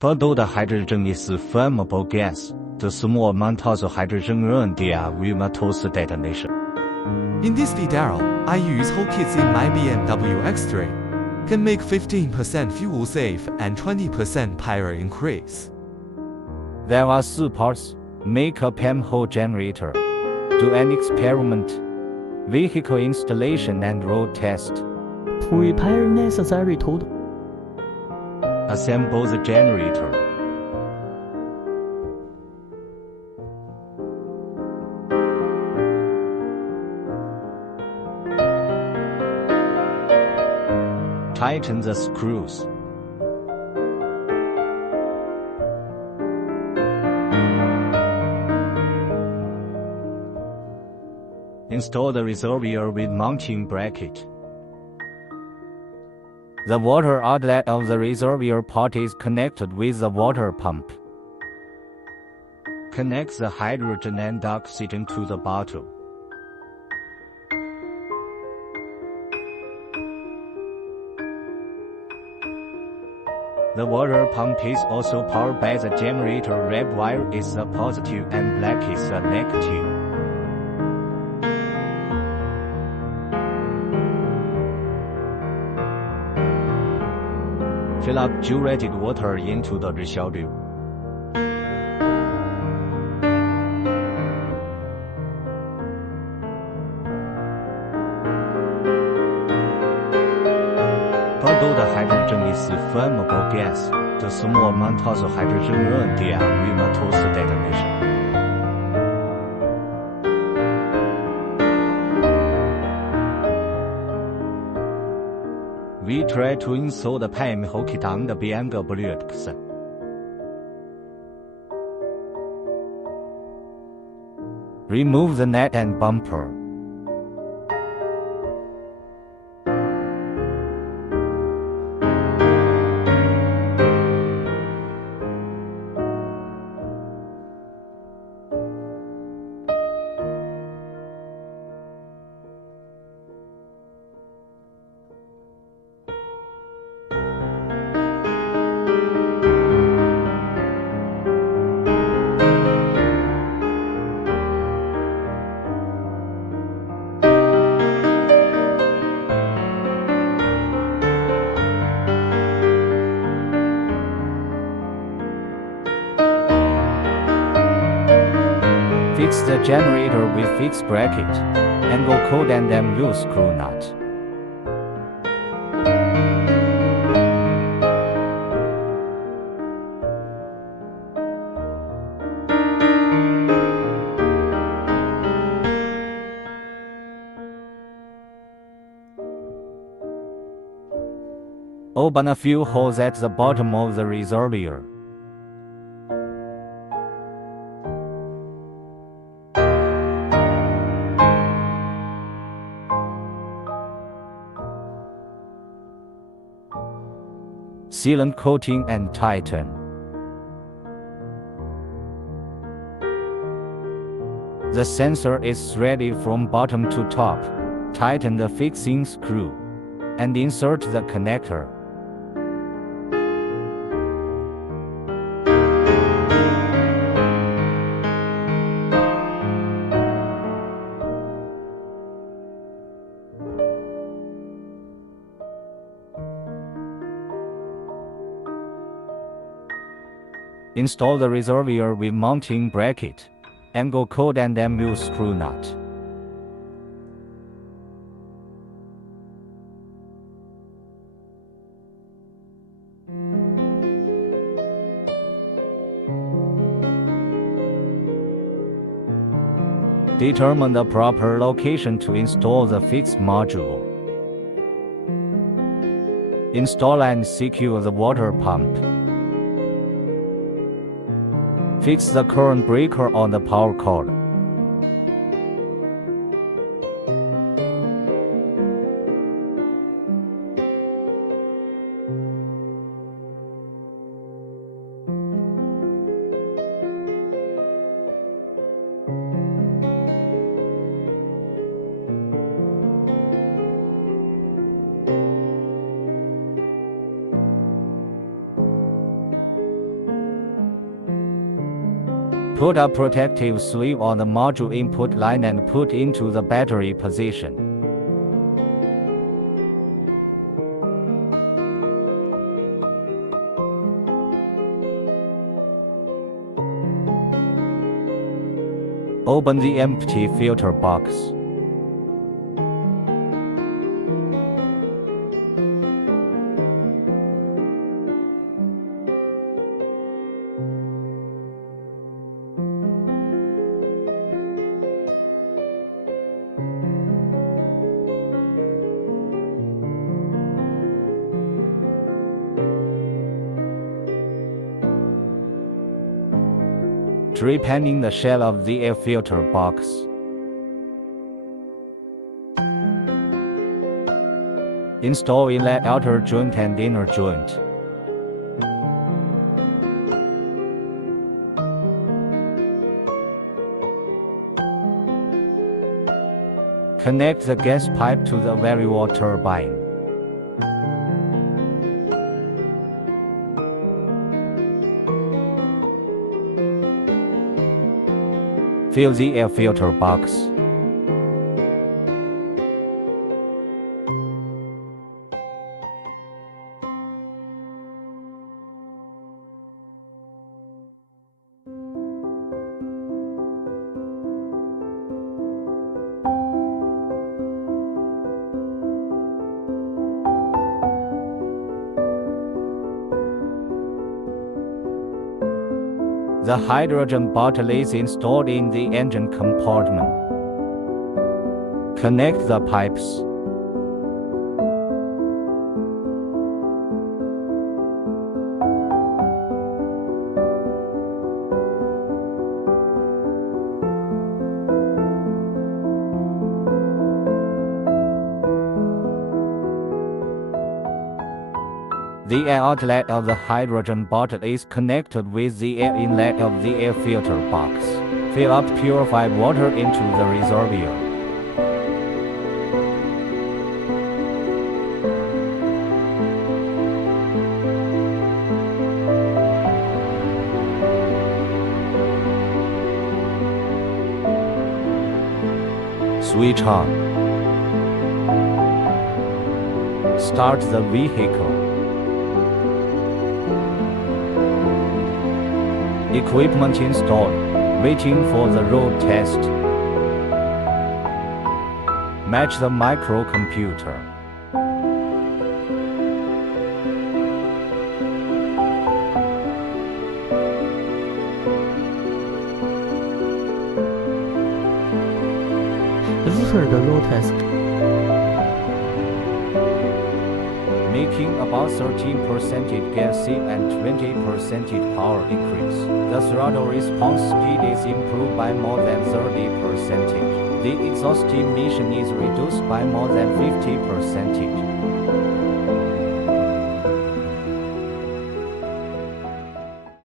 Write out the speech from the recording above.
Produced hydrogen is flammable gas. The small amount of hydrogen earned via remote detonation. In this video, I use whole kits in my BMW X3. Can make 15% fuel save and 20% power increase. There are 4 parts. Make a PEM-HO generator. Do an experiment. Vehicle installation and road test. Prepare necessary tool. Assemble the generator. Tighten the screws. Install the reservoir with mounting bracket. The water outlet of the reservoir part is connected with the water pump. Connect the hydrogen and oxygen to the bottle. The water pump is also powered by the generator. Red wire is the positive and black is the negative. Fill up diuretic water into the reservoir. Produced hydrogen is flammable gas. The small amount of hydrogen earned via remote detonation. We try to install the PEM-HO kit on the BMW X. Remove the net and bumper. Fix the generator with fixed bracket, angle code and MU screw nut. Open a few holes at the bottom of the reservoir. Sealant coating and tighten. The sensor is threaded from bottom to top. Tighten the fixing screw and insert the connector. Install the reservoir with mounting bracket, angle code and MU screw nut. Determine the proper location to install the fixed module. Install and secure the water pump. Fix the current breaker on the power cord. Put a protective sleeve on the module input line and put into the battery position. Open the empty filter box. Trepanning the shell of the air filter box. Install inlet outer joint and inner joint. Connect the gas pipe to the variable turbine. Fill the air filter box. The hydrogen bottle is installed in the engine compartment. Connect the pipes. The air outlet of the hydrogen bottle is connected with the air inlet of the air filter box. Fill up purified water into the reservoir. Switch on. Start the vehicle. Equipment installed. Waiting for the road test. Match the microcomputer. Register the road test. Making about 13% gas save and 20% power increase. The throttle response speed is improved by more than 30%. The exhaust emission is reduced by more than 50%.